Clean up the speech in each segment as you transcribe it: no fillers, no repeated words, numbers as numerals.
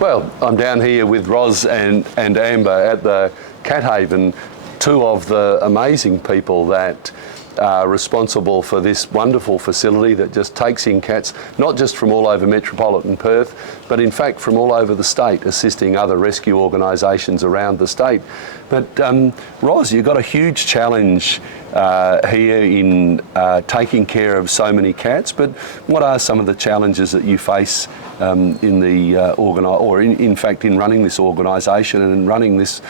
Well, I'm down here with Roz and Amber at the Cat Haven, two of the amazing people that are responsible for this wonderful facility that just takes in cats, not just from all over metropolitan Perth, but in fact from all over the state, assisting other rescue organisations around the state. But Roz, you've got a huge challenge here in taking care of so many cats, but what are some of the challenges that you face in the in fact in running this organisation and running this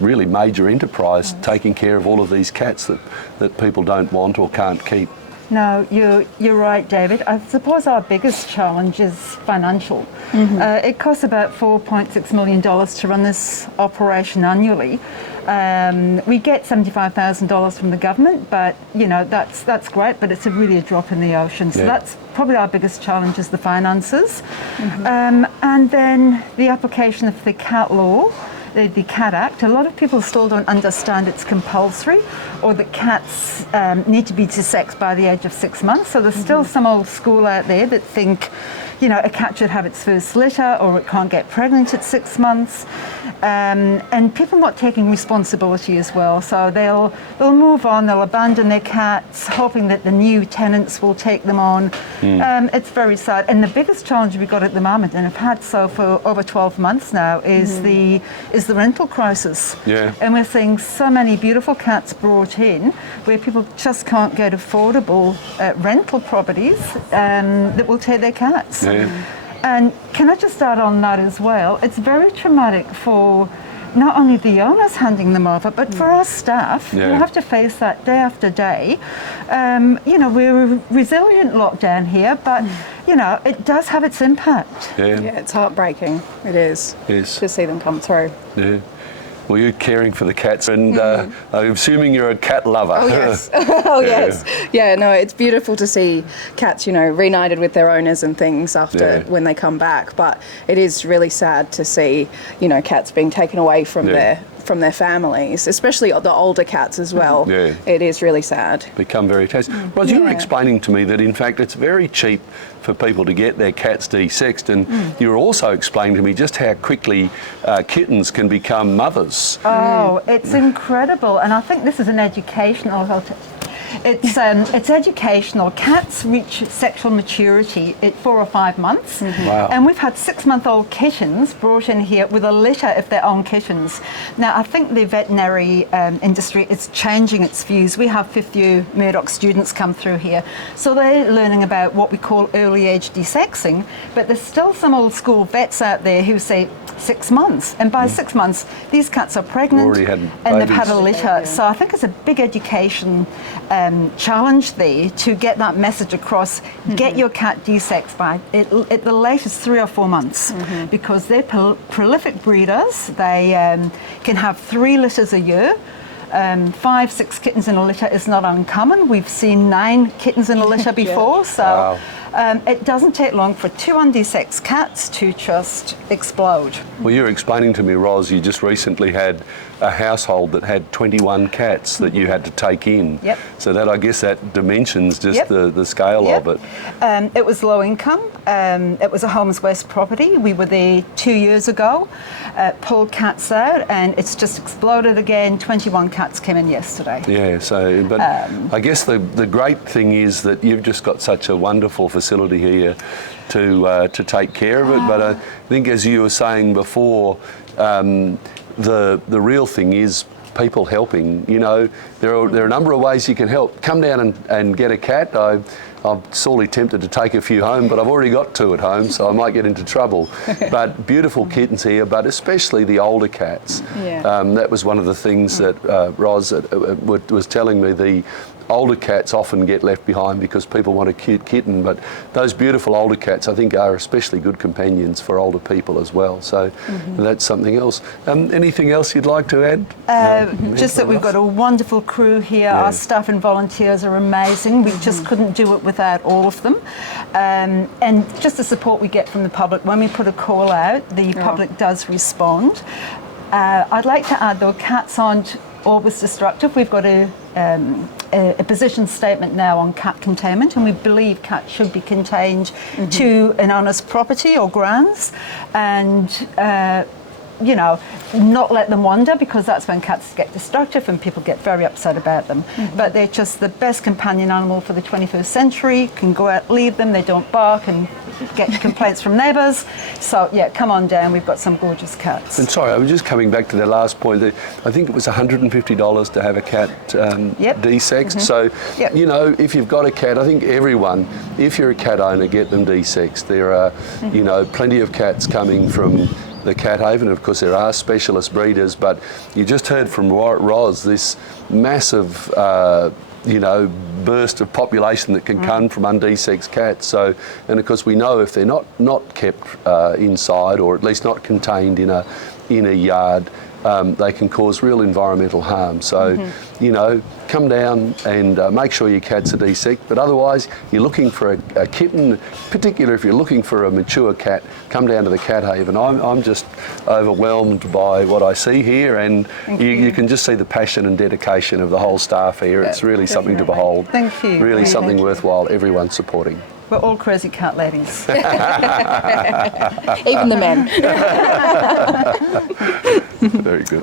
really major enterprise, taking care of all of these cats that people don't want or can't keep? No, you're right, David. I suppose our biggest challenge is financial. It costs about $4.6 million to run this operation annually. We get $75,000 from the government, but you know that's great, but it's really a drop in the ocean. So that's probably our biggest challenge, is the finances. And then the application of the cat law, the Cat Act. A lot of people still don't understand it's compulsory, or that cats need to be desexed by the age of 6 months. So there's still some old school out there that think, you know, a cat should have its first litter, or it can't get pregnant at 6 months. And people not taking responsibility as well. So they'll move on, they'll abandon their cats, hoping that the new tenants will take them on. It's very sad. And the biggest challenge we've got at the moment, and have had so for over 12 months now, is the rental crisis. And we're seeing so many beautiful cats brought in where people just can't get affordable rental properties that will take their cats. And can I just add on that as well? It's very traumatic for not only the owners handing them over, but for our staff who have to face that day after day. You know, we're a resilient lot down here, but you know, it does have its impact. Yeah, it's heartbreaking. It is. To see them come through. Well, you're caring for the cats, and I'm assuming you're a cat lover. Oh, yes. Yes. Yeah, no, it's beautiful to see cats, you know, reunited with their owners and things after when they come back. But it is really sad to see, you know, cats being taken away from their families, especially the older cats as well. It is really sad. Become very attached. Well, you were explaining to me that in fact it's very cheap for people to get their cats desexed, and you were also explaining to me just how quickly kittens can become mothers. Oh, it's incredible, and I think this is an educational. It's educational. Cats reach sexual maturity at 4 or 5 months. And we've had 6-month-old kittens brought in here with a litter of their own kittens. Now, I think the veterinary industry is changing its views. We have fifth-year Murdoch students come through here, so they're learning about what we call early age desexing, but there's still some old school vets out there who say 6 months, and by 6 months these cats are pregnant and they've had a litter. So I think it's a big education challenge there to get that message across. Get your cat desexed by at the latest 3 or 4 months, because they're prolific breeders. They can have 3 litters a year. 5, 6 kittens in a litter is not uncommon. We've seen 9 kittens in a litter before. So it doesn't take long for 2 undesexed cats to just explode. Well, you were explaining to me, Roz, you just recently had a household that had 21 cats that you had to take in. So that, I guess, that dimensions just the scale of it. It was low income. It was a Holmes West property. We were there 2 years ago, pulled cats out, and it's just exploded again. 21 cats came in yesterday. So, but I guess the great thing is that you've just got such a wonderful facility here to take care of it. But I think, as you were saying before, the real thing is people helping. You know, there are a number of ways you can help. Come down and get a cat. I'm sorely tempted to take a few home, but I've already got 2 at home, so I might get into trouble. But beautiful kittens here, but especially the older cats. That was one of the things that Roz was telling me. The older cats often get left behind because people want a cute kitten, but those beautiful older cats, I think, are especially good companions for older people as well. So that's something else. Anything else you'd like to add? Just that we've got a wonderful crew here. Our staff and volunteers are amazing. We just couldn't do it without all of them. And just the support we get from the public. When we put a call out, the public does respond. I'd like to add, though, cats aren't always destructive. We've got a position statement now on cat containment, and we believe cats should be contained to an owner's property or grounds, and you know, not let them wander, because that's when cats get destructive and people get very upset about them. But they're just the best companion animal for the 21st century. Can go out, leave them, they don't bark and get complaints from neighbours. So yeah, come on down, we've got some gorgeous cats. And sorry, I was just coming back to the last point. I think it was $150 to have a cat desexed. So, you know, if you've got a cat, I think everyone, if you're a cat owner, get them desexed. There are, you know, plenty of cats coming from the Cat Haven. Of course, there are specialist breeders, but you just heard from Roz this massive, you know, burst of population that can come from undesexed cats. So, and of course, we know if they're not kept inside, or at least not contained in a yard, they can cause real environmental harm. So, you know, come down and make sure your cats are desexed. But otherwise, you're looking for a kitten, particularly if you're looking for a mature cat, come down to the Cat Haven. I'm just overwhelmed by what I see here, and you can just see the passion and dedication of the whole staff here. It's really something to behold. Thank you. Really something worthwhile everyone supporting. We're all crazy cat ladies. Even the men. Very good.